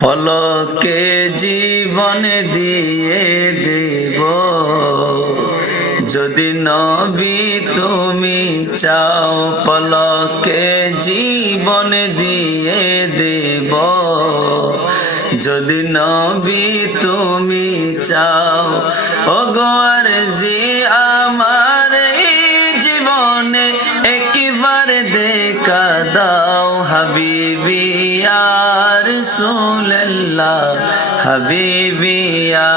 পলকে জীবন দিয়ে দেব যদি নবী তুমি চাও। পলকে জীবন দিয়ে দেব যদি নবী তুমি চাও। ওগো আরজি আমার এই জীবনে একবার দেখা দাও। হাবিবি ইয়া রাসূলুল্লাহ, হাবিবি ইয়া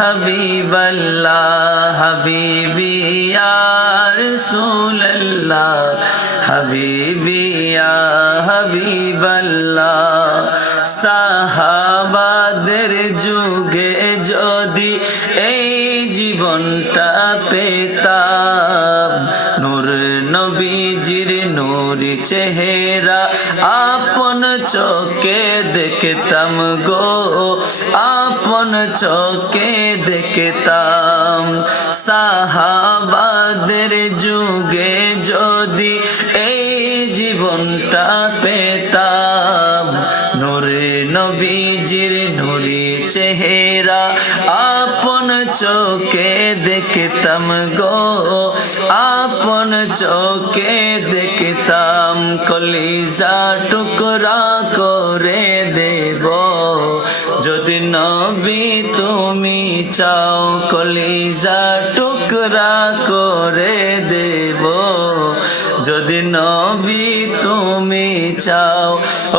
হাবিবাল্লাহ, হাবিবি ইয়া রাসূলুল্লাহ, হাবিবি ইয়া হাবিবাল্লাহ। সাহাবাদের যুগে যদি এই জীবনটা পেতাম, নূর নবীজির নূরি চেহারা আপন চোখে দেখতাম গো, আপন চোখে দেখতাম। সাহাবাদের যুগে যদি এই জীবনটা পেতাম, নূরে নবীজির নূরি চেহারা আপন চোখে দেখতাম গো, আপন চোখে দেখতাম। কলিজা টুকরা করে দেব যদি নবী তুমি চাও। কলিজা টুকরা করে দেব যদি নবী তুমি চাও।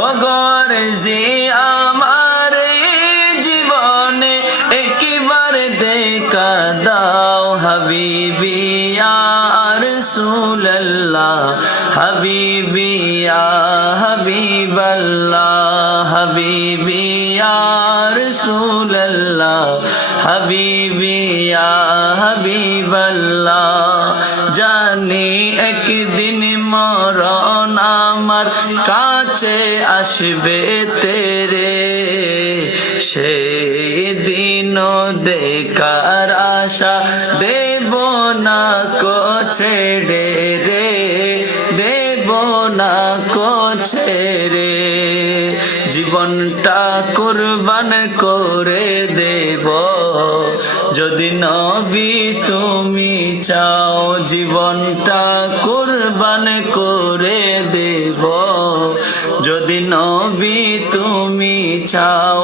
ওগো আরজি আমার জীবনে একবার দেখা দাও। হাবিবি ইয়া রাসূলুল্লাহ, হাবিবি ইয়া হাবিবাল্লাহ, হাবিবি ইয়া রাসূলুল্লাহ, হাবিবি ইয়া হাবিবাল্লাহ। জানি একদিন মরণ আমার কাছে আসবে তেরে, সেই দিন দেখার আশা দেব না কো ছেড়ে রে, দেব না কো ছেড়ে। জীবনটা কুরবান করে দেব যদি নবী তুমি চাও। জীবনটা কুরবান করে দেব যদি নবী তুমি চাও।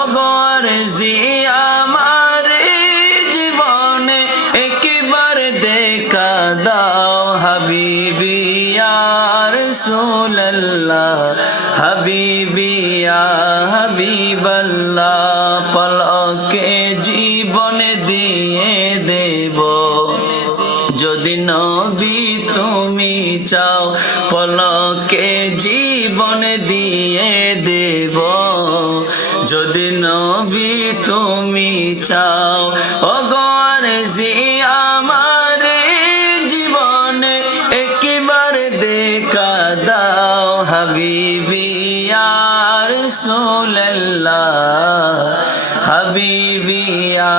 ওগো আরজি আমার জীবনে একবার দেখা দাও। হাবিবি ইয়া রাসূলুল্লাহ, হাবিবি ইয়া হাবিবাল্লাহ। পলকে জীবন দিয়ে দেব যদি নবী তুমি চাও। পলকে জীবন দিয়ে দেব যদি নবী তুমি চাও। ওগো আরজি আমার জীবনে একবার দেখা দাও। হাবিবি ইয়া রাসূলুল্লাহ, হাবিবি ইয়া